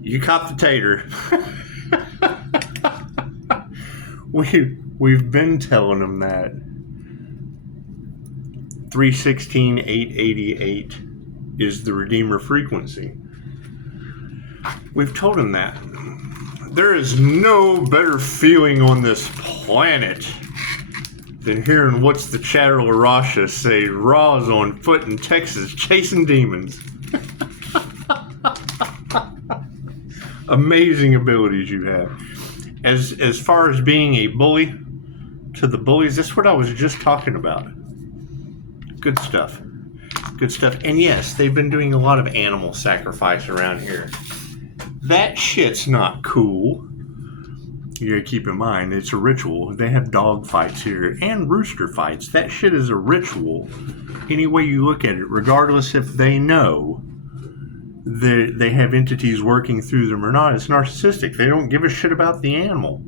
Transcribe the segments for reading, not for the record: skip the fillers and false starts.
You caught the tater. We've been telling them that 316,888 is the Redeemer frequency. We've told them that. There is no better feeling on this planet than hearing What's the Chattelarasha say Raw's on foot in Texas chasing demons. Amazing abilities you have. As far as being a bully to the bullies, that's what I was just talking about. Good stuff. Good stuff. And yes, they've been doing a lot of animal sacrifice around here. That shit's not cool. You gotta keep in mind, it's a ritual. They have dog fights here and rooster fights. That shit is a ritual. Any way you look at it, regardless if they know that they have entities working through them or not, it's narcissistic. They don't give a shit about the animal.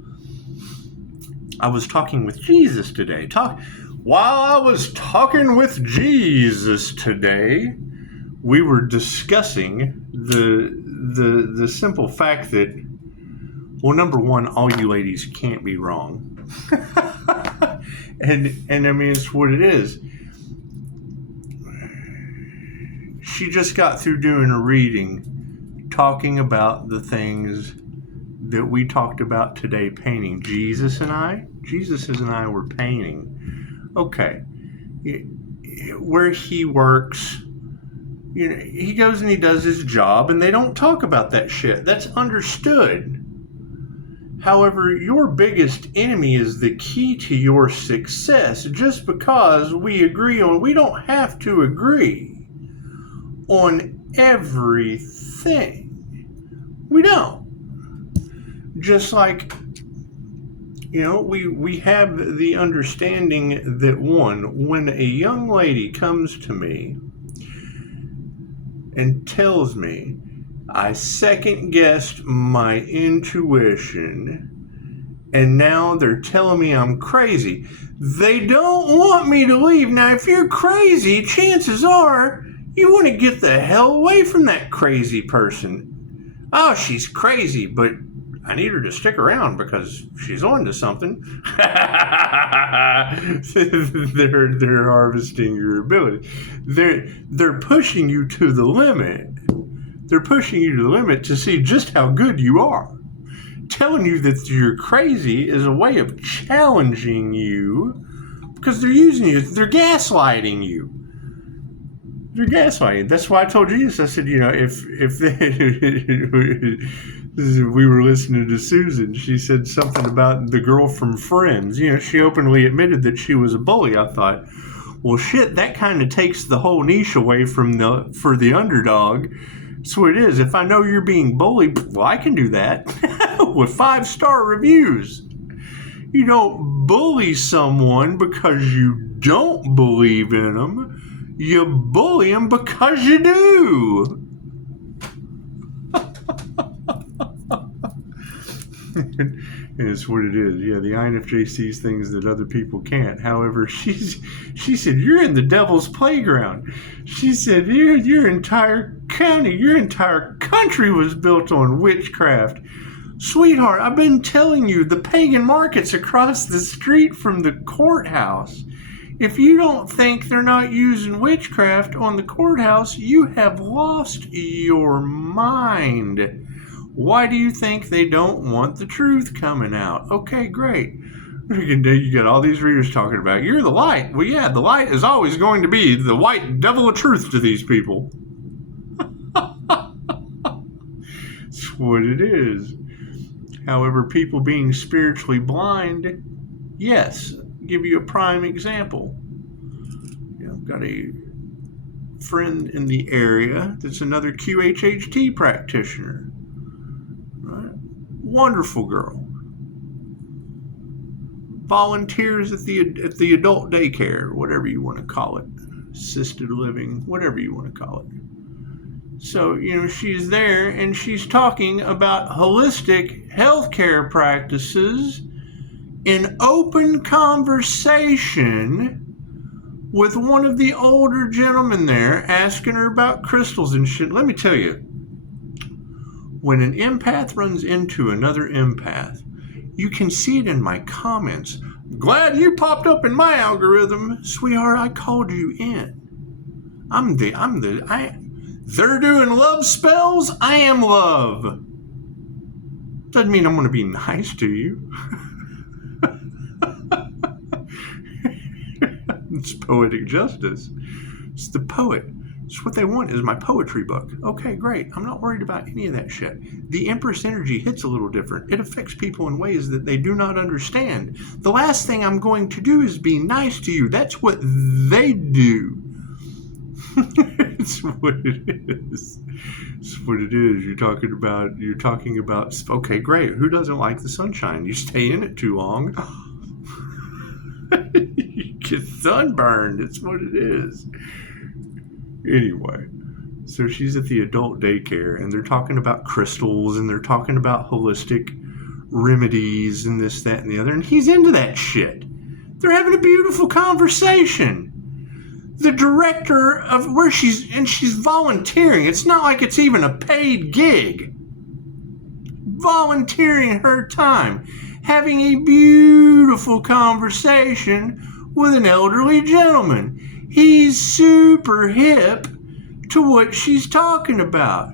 I was talking with Jesus today. While I was talking with Jesus today, we were discussing the simple fact that, well, number one, all you ladies can't be wrong. and I mean, it's what it is. She just got through doing a reading talking about the things that we talked about today painting. Jesus and I were painting. Okay. Where he works, you know, he goes and he does his job and they don't talk about that shit. That's understood. However, your biggest enemy is the key to your success. Just because we don't have to agree on everything. We don't. Just like, you know, we have the understanding that when a young lady comes to me and tells me I second-guessed my intuition and now they're telling me I'm crazy, they don't want me to leave. Now, if you're crazy, chances are you want to get the hell away from that crazy person. Oh, she's crazy, but I need her to stick around because she's on to something. They're harvesting your ability. They're pushing you to the limit. They're pushing you to the limit to see just how good you are. Telling you that you're crazy is a way of challenging you because they're using you. They're gaslighting you. They're gaslighting. That's why I told Jesus, I said, you know, if we were listening to Susan, she said something about the girl from Friends. You know, she openly admitted that she was a bully. I thought, well, shit, that kind of takes the whole niche away for the underdog. That's what it is. If I know you're being bullied, well, I can do that with 5-star reviews. You don't bully someone because you don't believe in them. You bully them because you do. And it's what it is. Yeah, the INFJ sees things that other people can't. However, she said, you're in the devil's playground. She said, your entire county, your entire country was built on witchcraft. Sweetheart, I've been telling you, the pagan market's across the street from the courthouse. If you don't think they're not using witchcraft on the courthouse, you have lost your mind. Why do you think they don't want the truth coming out? Okay, great. You got all these readers talking about, you're the light. Well, yeah, the light is always going to be the white devil of truth to these people. That's what it is. However, people being spiritually blind, yes. Give you a prime example. You know, I've got a friend in the area that's another QHHT practitioner. Right? Wonderful girl. Volunteers at the adult daycare, whatever you want to call it, assisted living, whatever you want to call it. So, you know, she's there and she's talking about holistic healthcare practices in open conversation with one of the older gentlemen there, asking her about crystals and shit. Let me tell you, When an empath runs into another empath, you can see it in my comments. Glad you popped up in my algorithm, sweetheart. I called you in. They're doing love spells. I am love. Doesn't mean I'm going to be nice to you. It's poetic justice. It's the poet. It's what they want is my poetry book. Okay, great. I'm not worried about any of that shit. The Empress energy hits a little different. It affects people in ways that they do not understand. The last thing I'm going to do is be nice to you. That's what they do. It's what it is. It's what it is. You're talking about, okay, great. Who doesn't like the sunshine? You stay in it too long. You get sunburned. It's what it is. Anyway, so she's at the adult daycare and they're talking about crystals and they're talking about holistic remedies and this, that, and the other. And he's into that shit. They're having a beautiful conversation. The director of where she's volunteering. It's not like it's even a paid gig. Volunteering her time. Having a beautiful conversation with an elderly gentleman. He's super hip to what she's talking about.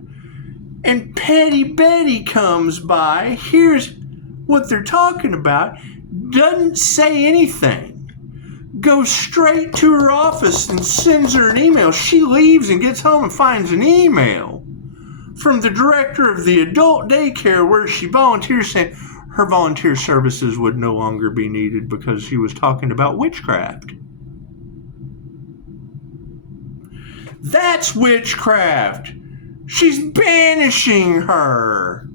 And Petty Betty comes by, hears what they're talking about, doesn't say anything. Goes straight to her office and sends her an email. She leaves and gets home and finds an email from the director of the adult daycare where she volunteers, saying her volunteer services would no longer be needed because she was talking about witchcraft. That's witchcraft. She's banishing her.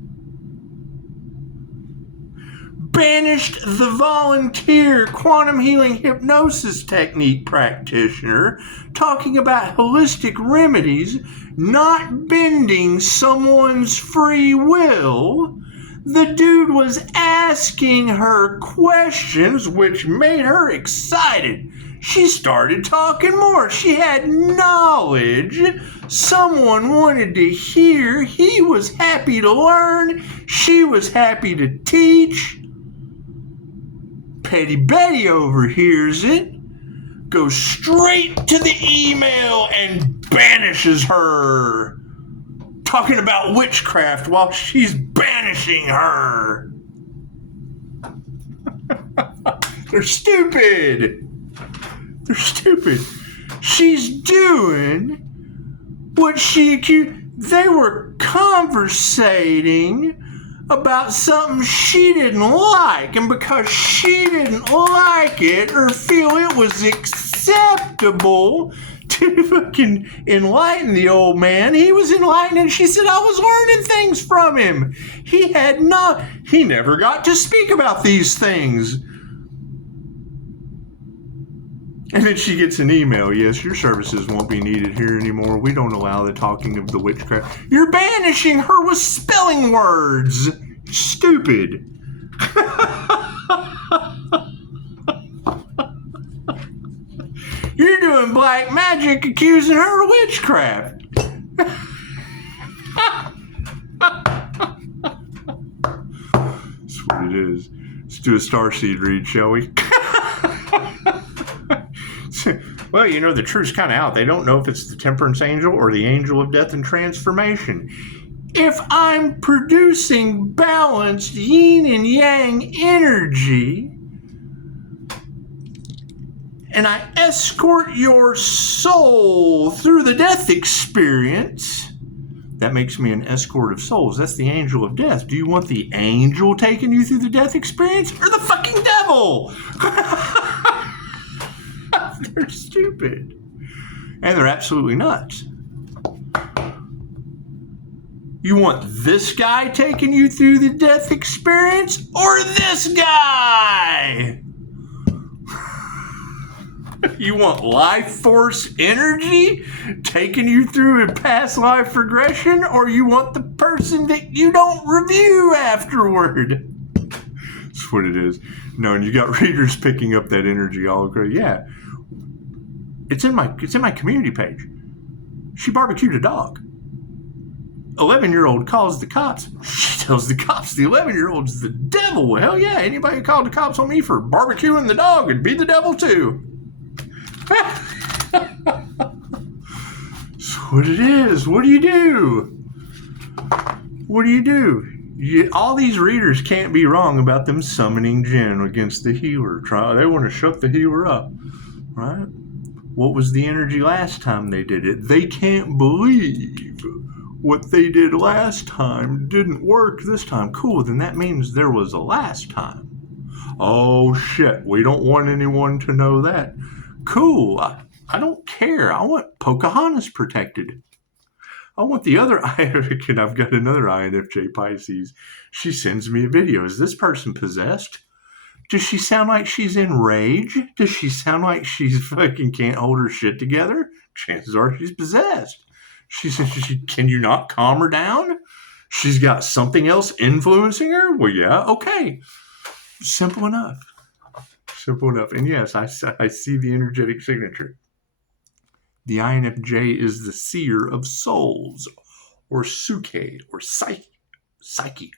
Banished the volunteer quantum healing hypnosis technique practitioner talking about holistic remedies, not bending someone's free will. The dude was asking her questions, which made her excited. She started talking more. She had knowledge someone wanted to hear. He was happy to learn. She was happy to teach. Petty Betty overhears it, goes straight to the email and banishes her. Talking about witchcraft while she's banishing her. They're stupid. They're stupid. She's doing what she accused. They were conversating about something she didn't like, and because she didn't like it or feel it was acceptable to fucking enlighten the old man, he was enlightened, and she said, I was learning things from him. He never got to speak about these things. And then she gets an email, yes, your services won't be needed here anymore. We don't allow the talking of the witchcraft. You're banishing her with spelling words. Stupid. You're doing black magic accusing her of witchcraft. That's what it is. Let's do a starseed read, shall we? Well, you know, the truth's kind of out. They don't know if it's the temperance angel or the angel of death and transformation. If I'm producing balanced yin and yang energy, and I escort your soul through the death experience, that makes me an escort of souls. That's the angel of death. Do you want the angel taking you through the death experience or the fucking devil? They're stupid. And they're absolutely nuts. You want this guy taking you through the death experience or this guy? You want life force energy taking you through a past life regression, or you want the person that you don't review afterward? That's what it is. No, and you got readers picking up that energy all across. Yeah. It's in my community page. She barbecued a dog. 11-year-old calls the cops. She tells the cops the 11-year-old's the devil. Well, hell yeah, anybody who called the cops on me for barbecuing the dog would be the devil too. That's what it is. What do you do? What do you do? All these readers can't be wrong about them summoning Jinn against the healer. They want to shut the healer up, right? What was the energy last time they did it? They can't believe what they did last time didn't work this time. Cool, then that means there was a last time. Oh shit, we don't want anyone to know that. Cool, I don't care. I want Pocahontas protected. I want the other and I've got another INFJ Pisces. She sends me a video. Is this person possessed? Does she sound like she's in rage? Does she sound like she's fucking can't hold her shit together? Chances are she's possessed. She says, can you not calm her down? She's got something else influencing her? Well, yeah, okay. Simple enough. Simple enough. And yes, I see the energetic signature. The INFJ is the seer of souls, or suke, or psyche.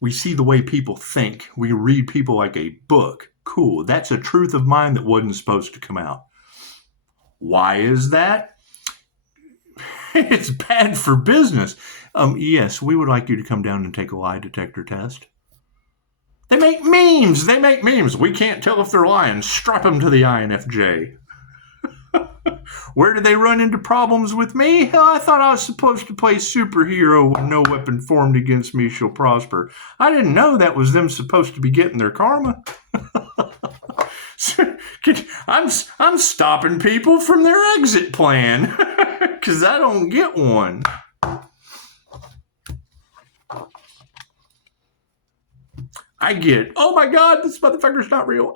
We see the way people think. We read people like a book. Cool. That's a truth of mine that wasn't supposed to come out. Why is that? It's bad for business. Yes, we would like you to come down and take a lie detector test. They make memes. We can't tell if they're lying. Strap them to the INFJ. Where did they run into problems with me? Hell, I thought I was supposed to play superhero with no weapon formed against me shall prosper. I didn't know that was them supposed to be getting their karma. I'm stopping people from their exit plan because I don't get one. I get, oh my God, this motherfucker's not real.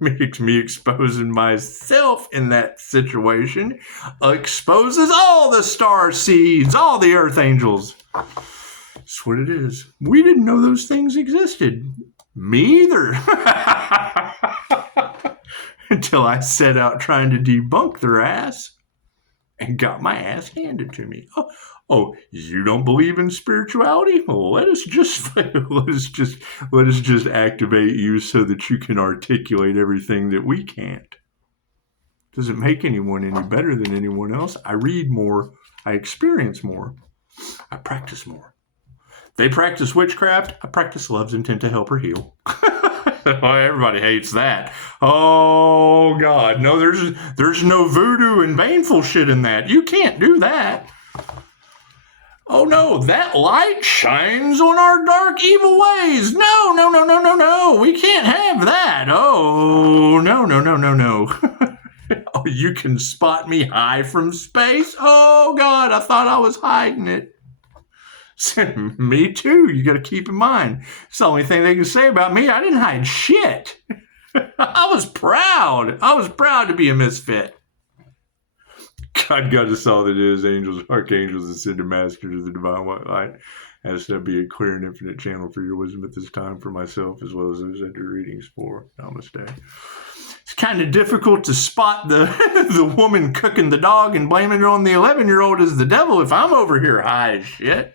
Makes me exposing myself in that situation. Exposes all the star seeds, all the earth angels. That's what it is. We didn't know those things existed. Me either. Until I set out trying to debunk their ass and got my ass handed to me. Oh, you don't believe in spirituality? Well, let us just activate you so that you can articulate everything that we can't. Doesn't make anyone any better than anyone else. I read more. I experience more. I practice more. They practice witchcraft. I practice love's intent to help her heal. Everybody hates that. Oh God, no, there's no voodoo and baneful shit in that. You can't do that. Oh no, that light shines on our dark evil ways. No, we can't have that. Oh, no. Oh, you can spot me high from space? Oh God, I thought I was hiding it. Me too, you got to keep in mind. It's the only thing they can say about me. I didn't hide shit. I was proud. To be a misfit. God got us all that is, angels, archangels, ascended masters of the divine white light. As to be a clear and infinite channel for your wisdom at this time for myself, as well as those that do readings for. Namaste. It's kind of difficult to spot the woman cooking the dog and blaming it on the 11-year-old as the devil if I'm over here high as shit.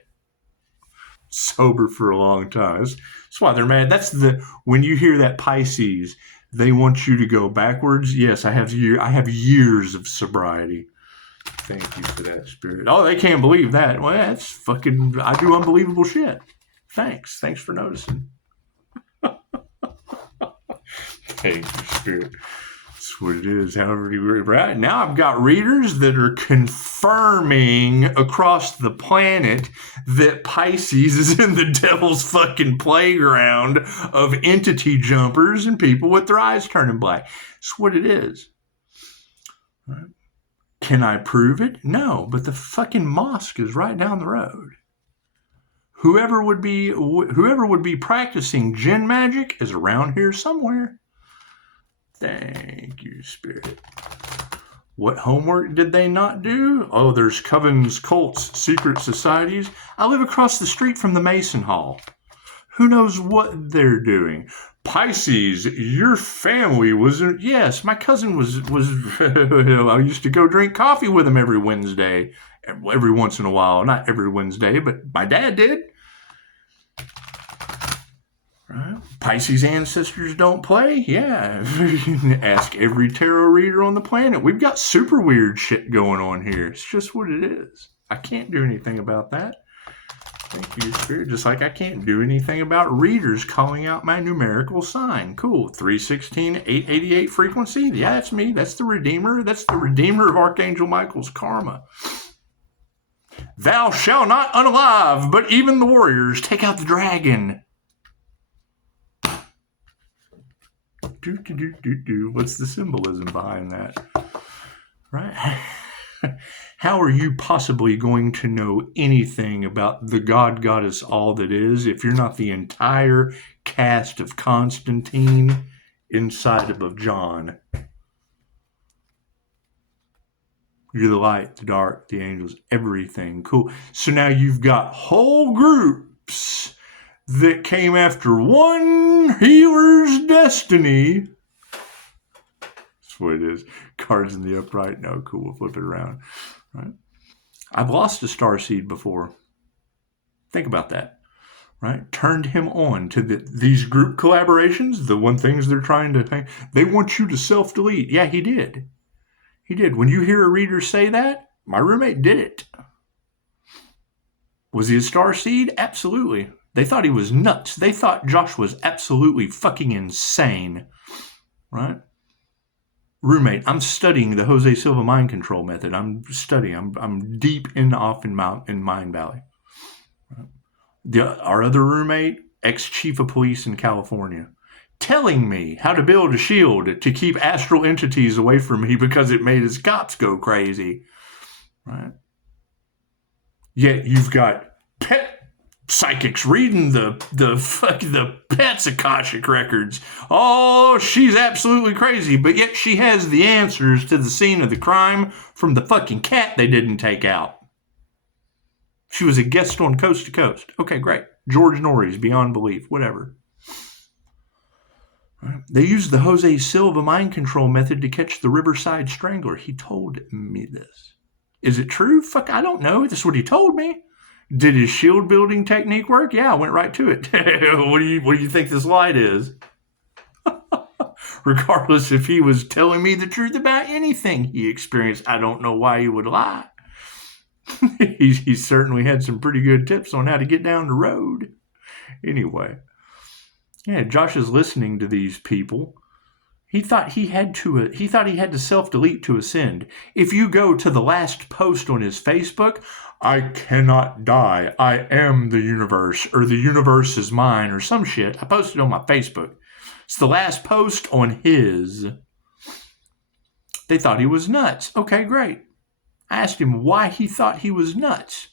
Sober for a long time. That's why they're mad. When you hear that Pisces, they want you to go backwards. Yes, I have years of sobriety. Thank you for that, Spirit. Oh, they can't believe that. Well, that's fucking, I do unbelievable shit. Thanks for noticing. Thank you, Spirit. That's what it is. However, right now I've got readers that are confirming across the planet that Pisces is in the devil's fucking playground of entity jumpers and people with their eyes turning black. That's what it is. Right? Can I prove it? No, but the fucking mosque is right down the road. Whoever would be practicing jinn magic is around here somewhere. Thank you, Spirit. What homework did they not do? Oh, there's covens, cults, secret societies. I live across the street from the Mason Hall. Who knows what they're doing? Pisces, your family was... Yes, my cousin was I used to go drink coffee with him every Wednesday. every once in a while, not every Wednesday, but my dad did. Right? Pisces ancestors don't play? Yeah. Ask every tarot reader on the planet. We've got super weird shit going on here. It's just what it is. I can't do anything about that. Thank you, Spirit. Just like I can't do anything about readers calling out my numerical sign. Cool. 316, 888 frequency. Yeah, that's me. That's the Redeemer. That's the Redeemer of Archangel Michael's karma. Thou shalt not unalive, but even the warriors take out the dragon. What's the symbolism behind that? Right? How are you possibly going to know anything about the God, Goddess, all that is, if you're not the entire cast of Constantine inside of John? You're the light, the dark, the angels, everything. Cool. So now you've got whole groups that came after one healer's destiny. That's what it is. Cards in the upright. No, cool. We'll flip it around. Right? I've lost a starseed before. Think about that. Right? Turned him on to these group collaborations, the one things they're trying to... They want you to self-delete. Yeah, he did. He did. When you hear a reader say that, my roommate did it. Was he a starseed? Absolutely. They thought he was nuts. They thought Josh was absolutely fucking insane. Right? Roommate, I'm studying the Jose Silva mind control method. I'm studying. I'm deep in Mind Valley. Our other roommate, ex-chief of police in California, telling me how to build a shield to keep astral entities away from me because it made his cops go crazy. Right? Yet you've got pet psychics reading the pet's Akashic records. Oh, she's absolutely crazy, but yet she has the answers to the scene of the crime from the fucking cat they didn't take out. She was a guest on Coast to Coast. Okay, great. George Norrie's Beyond Belief, whatever. They used the Jose Silva mind control method to catch the Riverside Strangler. He told me this. Is it true? Fuck, I don't know. This is what he told me. Did his shield building technique work? Yeah, I went right to it. What do you think this light is? Regardless if he was telling me the truth about anything he experienced, I don't know why he would lie. He certainly had some pretty good tips on how to get down the road. Anyway, yeah, Josh is listening to these people. He thought he had to self-delete to ascend. If you go to the last post on his Facebook, I cannot die. I am the universe, or the universe is mine, or some shit. I posted on my Facebook. It's the last post on his. They thought he was nuts. Okay, great. I asked him why he thought he was nuts.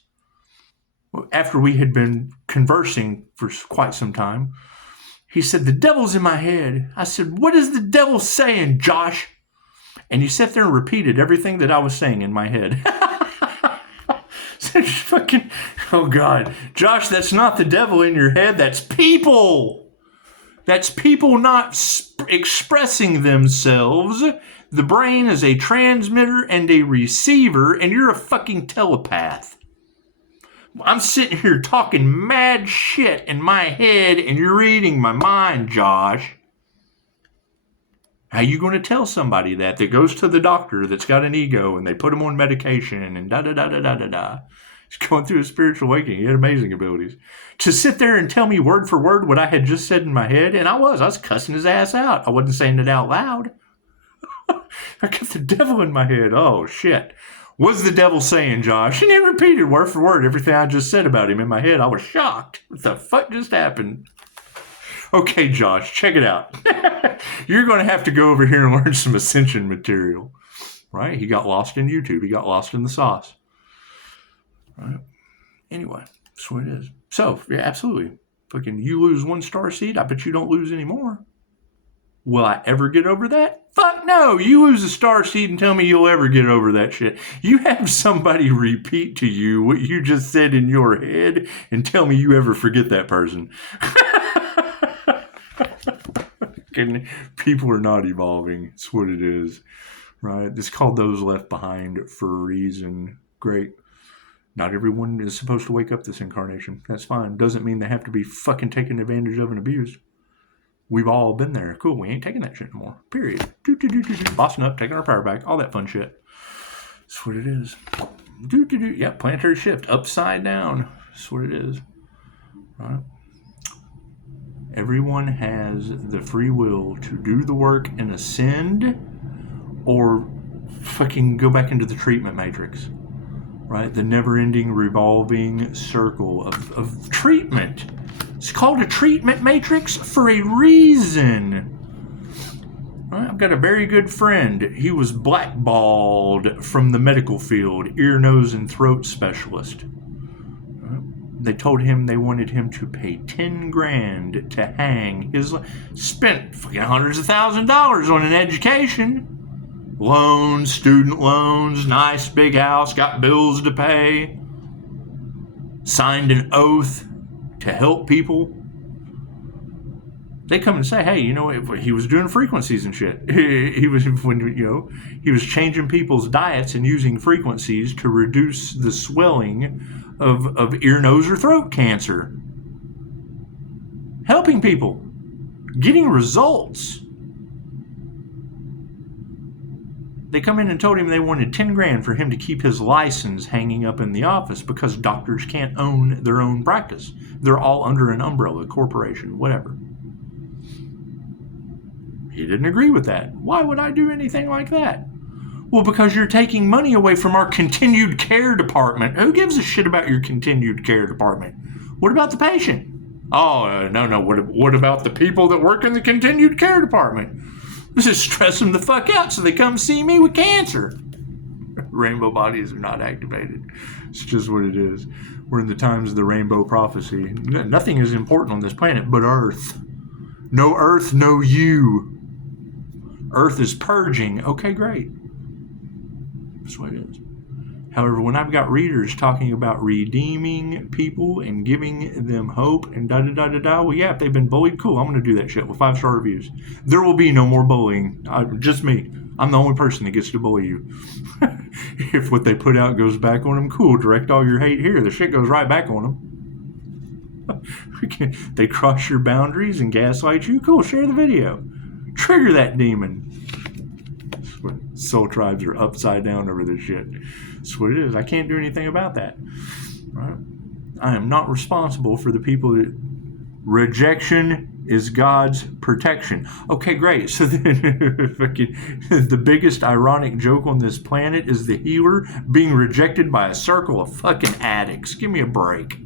After we had been conversing for quite some time, he said, the devil's in my head. I said, what is the devil saying, Josh? And he sat there and repeated everything that I was saying in my head. Fucking, oh God. Josh, that's not the devil in your head. That's people. That's people not expressing themselves. The brain is a transmitter and a receiver, and you're a fucking telepath. I'm sitting here talking mad shit in my head, and you're reading my mind, Josh. How you going to tell somebody that goes to the doctor that's got an ego, and they put him on medication, and da-da-da-da-da-da-da. He's going through a spiritual awakening. He had amazing abilities. To sit there and tell me word for word what I had just said in my head, and I was cussing his ass out. I wasn't saying it out loud. I got the devil in my head. Oh, shit. What's the devil saying, Josh? And he repeated word for word everything I just said about him in my head. I was shocked. What the fuck just happened? Okay, Josh, check it out. You're going to have to go over here and learn some Ascension material. Right? He got lost in YouTube. He got lost in the sauce. Right? Anyway, that's what it is. So, yeah, absolutely. Fucking you lose one starseed, I bet you don't lose any more. Will I ever get over that? Fuck no. You lose a starseed and tell me you'll ever get over that shit. You have somebody repeat to you what you just said in your head and tell me you ever forget that person. People are not evolving. It's what it is. Right? It's called Those Left Behind for a reason. Great. Not everyone is supposed to wake up this incarnation. That's fine. Doesn't mean they have to be fucking taken advantage of and abused. We've all been there. Cool, we ain't taking that shit anymore. Period. Bossing up, taking our power back, all that fun shit. That's what it is. Yeah, planetary shift, upside down. That's what it is. All right. Everyone has the free will to do the work and ascend, or fucking go back into the treatment matrix. Right? The never-ending revolving circle of treatment. It's called a treatment matrix for a reason. Right? I've got a very good friend. He was blackballed from the medical field, ear, nose, and throat specialist. They told him they wanted him to pay $10,000 to hang his... Spent fucking hundreds of thousands of dollars on an education. Loans, student loans, nice big house, got bills to pay. Signed an oath to help people. They come and say, hey, you know, he was doing frequencies and shit. He was changing people's diets and using frequencies to reduce the swelling of ear, nose, or throat cancer. Helping people. Getting results. They come in and told him they wanted $10,000 for him to keep his license hanging up in the office because doctors can't own their own practice. They're all under an umbrella, corporation, whatever. He didn't agree with that. Why would I do anything like that? Well, because you're taking money away from our continued care department. Who gives a shit about your continued care department? What about the patient? Oh, no. What about the people that work in the continued care department? This is stress them the fuck out so they come see me with cancer. Rainbow bodies are not activated. It's just what it is. We're in the times of the rainbow prophecy. Nothing is important on this planet but Earth. No Earth, no you. Earth is purging. Okay, great. That's what it is. However, when I've got readers talking about redeeming people and giving them hope and da-da-da-da-da, well, yeah, if they've been bullied, cool, I'm going to do that shit with 5-star reviews. There will be no more bullying. Just me. I'm the only person that gets to bully you. If what they put out goes back on them, cool, direct all your hate here. The shit goes right back on them. They cross your boundaries and gaslight you, cool, share the video. Trigger that demon. Soul tribes are upside down over this shit. That's what it is. I can't do anything about that. Right? I am not responsible for the people that... Rejection is God's protection. Okay, great. So then the biggest ironic joke on this planet is the healer being rejected by a circle of fucking addicts. Give me a break.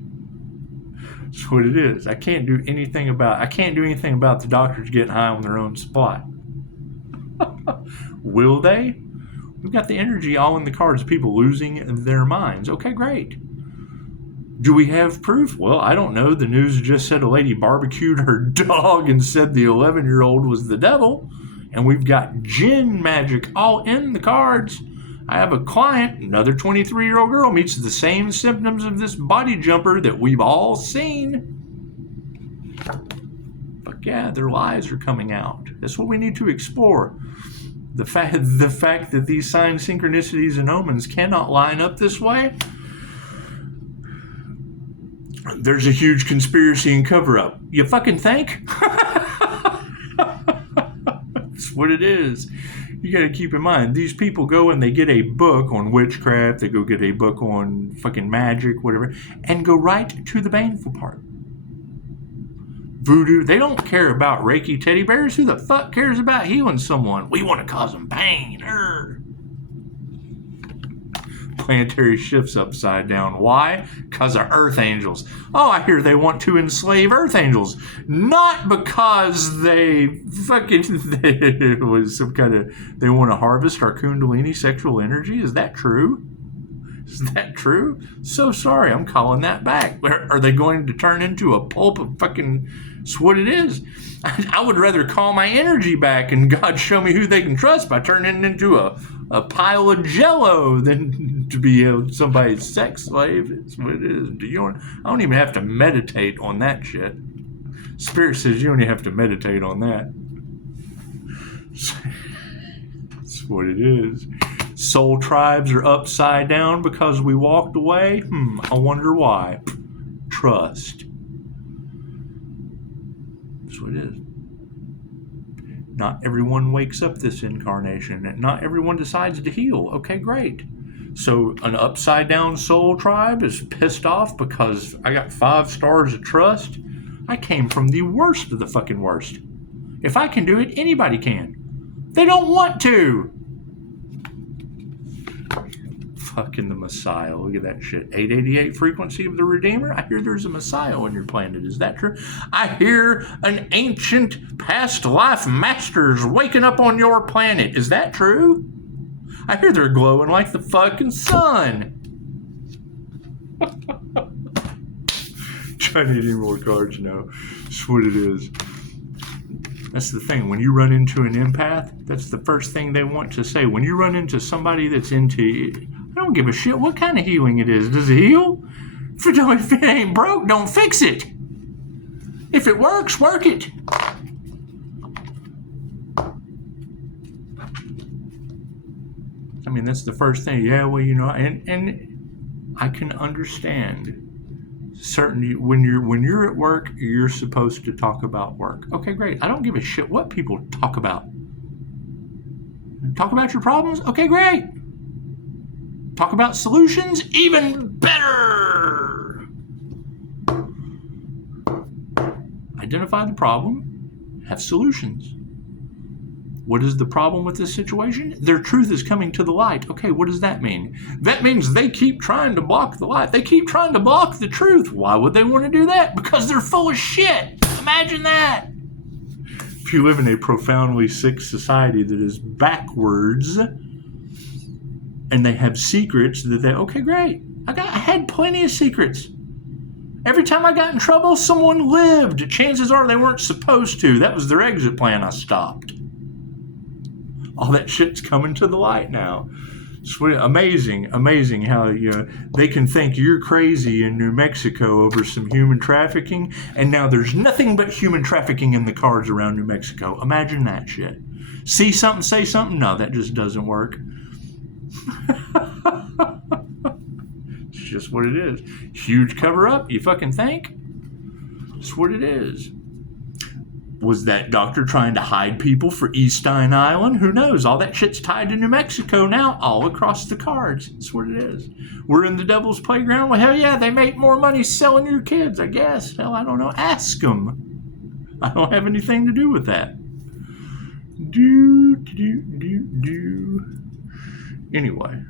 That's what it is. I can't do anything about the doctors getting high on their own supply. Will they? We've got the energy all in the cards, people losing their minds. Okay, great. Do we have proof? Well, I don't know. The news just said a lady barbecued her dog and said the 11-year-old was the devil. And we've got jinn magic all in the cards. I have a client, another 23-year-old girl, meets the same symptoms of this body jumper that we've all seen. But yeah, their lies are coming out. That's what we need to explore. The fact that these signs, synchronicities, and omens cannot line up this way. There's a huge conspiracy and cover-up. You fucking think? That's what it is. You got to keep in mind, these people go and they get a book on witchcraft, they go get a book on fucking magic, whatever, and go right to the baneful part. Voodoo, they don't care about Reiki teddy bears. Who the fuck cares about healing someone? We want to cause them pain. Planetary shifts upside down. Why? Because of Earth Angels. Oh, I hear they want to enslave Earth Angels. Not because they was some kind of, they want to harvest our Kundalini sexual energy. Is that true? Is that true? So sorry, I'm calling that back. Are they going to turn into a pulp of fucking... It's what it is. I would rather call my energy back and God show me who they can trust by turning it into a pile of jello than to be somebody's sex slave. It's what it is. I don't even have to meditate on that shit. Spirit says you don't even have to meditate on that. That's what it is. Soul tribes are upside down because we walked away. I wonder why. Trust. That's what it is. Not everyone wakes up this incarnation, and not everyone decides to heal. Okay, great. So an upside down soul tribe is pissed off because I got 5 stars of trust. I came from the worst of the fucking worst. If I can do it, anybody can. They don't want to. Fucking the Messiah. Look at that shit. 888 frequency of the Redeemer. I hear there's a Messiah on your planet. Is that true? I hear an ancient past life masters waking up on your planet. Is that true? I hear they're glowing like the fucking sun. Trying to get any more cards? No. That's what it is. That's the thing. When you run into an empath, that's the first thing they want to say. When you run into somebody that's into, I don't give a shit what kind of healing it is. Does it heal? If it ain't broke, don't fix it. If it works, work it. I mean, that's the first thing. Yeah, well, you know, and I can understand. Certainly, when you're at work, you're supposed to talk about work. Okay, great. I don't give a shit what people talk about. Talk about your problems? Okay, great. Talk about solutions? Even better. Identify the problem, have solutions. What is the problem with this situation? Their truth is coming to the light. Okay, what does that mean? That means they keep trying to block the light. They keep trying to block the truth. Why would they want to do that? Because they're full of shit. Imagine that. If you live in a profoundly sick society that is backwards and they have secrets that they, okay, great. I had plenty of secrets. Every time I got in trouble, someone lived. Chances are they weren't supposed to. That was their exit plan. I stopped. All that shit's coming to the light now. It's amazing how they can think you're crazy in New Mexico over some human trafficking, and now there's nothing but human trafficking in the cards around New Mexico. Imagine that shit. See something, say something. No, that just doesn't work. It's just what it is. Huge cover up. You fucking think? It's what it is. Was that doctor trying to hide people for Eastine Island? Who knows? All that shit's tied to New Mexico now, all across the cards. That's what it is. We're in the devil's playground. Well, hell yeah, they make more money selling your kids, I guess. Hell, I don't know. Ask them. I don't have anything to do with that. Anyway.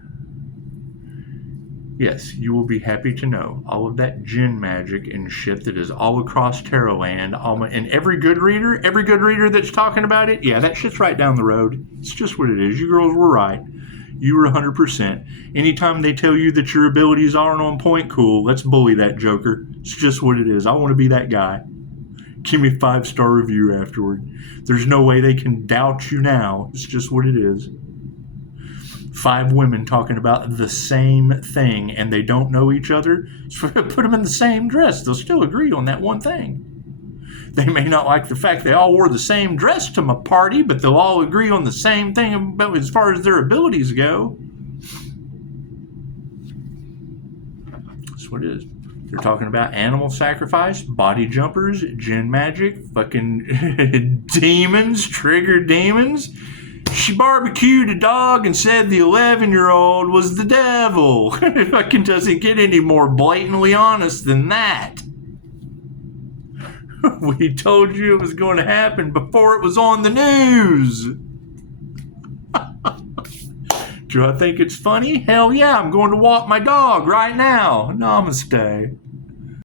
Yes, you will be happy to know all of that jinn magic and shit that is all across Tarot Land. And every good reader that's talking about it, yeah, that shit's right down the road. It's just what it is. You girls were right. You were 100%. Anytime they tell you that your abilities aren't on point, cool, let's bully that joker. It's just what it is. I want to be that guy. Give me 5-star review afterward. There's no way they can doubt you now. It's just what it is. 5 women talking about the same thing and they don't know each other. Put them in the same dress. They'll still agree on that one thing. They may not like the fact they all wore the same dress to my party, but they'll all agree on the same thing about as far as their abilities go. That's what it is. They're talking about animal sacrifice, body jumpers, jinn magic, fucking demons, trigger demons. She barbecued a dog and said the 11-year-old was the devil. It fucking doesn't get any more blatantly honest than that. We told you it was going to happen before it was on the news. Do I think it's funny? Hell yeah, I'm going to walk my dog right now. Namaste.